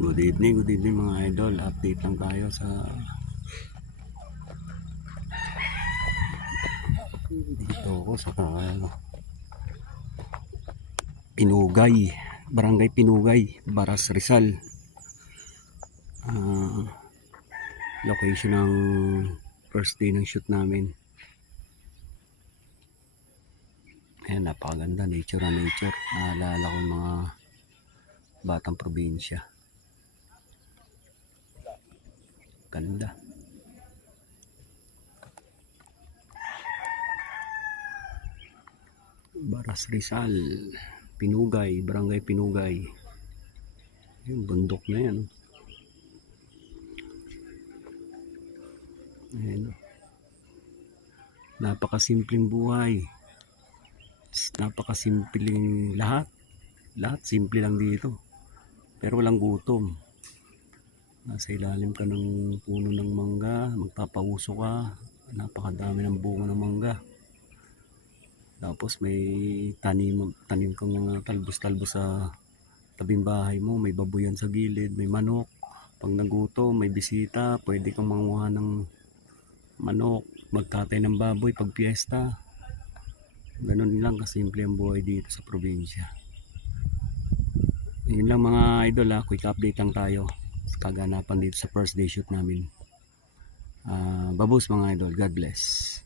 Good evening mga idol. Update lang tayo sa dito ako sa Pinugay, Barangay Pinugay, Baras, Rizal. Location ng first day ng shoot namin. Ayan, napakaganda, nature na nature. Naalala ko yung mga batang probinsya. Ganda. Baras, Rizal, Pinugay, Barangay Pinugay. Yung bundok na yan. Ayan. Napakasimpleng buhay. Napakasimpleng lahat. Lahat simple lang dito. Pero walang gutom. Nasa ilalim ka ng puno ng mangga, magpapauso ka. Napakadami ng bunga ng mangga. Tapos may tanim kang mga talbos-talbos sa tabing bahay mo. May babuyan sa gilid, may manok. Pag nagutom, may bisita, pwede kang manguha ng manok, magtatay ng baboy pag piyesta. Ganun lang kasimple ang buhay dito sa probinsya. Yun lang mga idol, quick update lang tayo sa kaganapan dito sa first day shoot namin. Babos mga idol, God bless.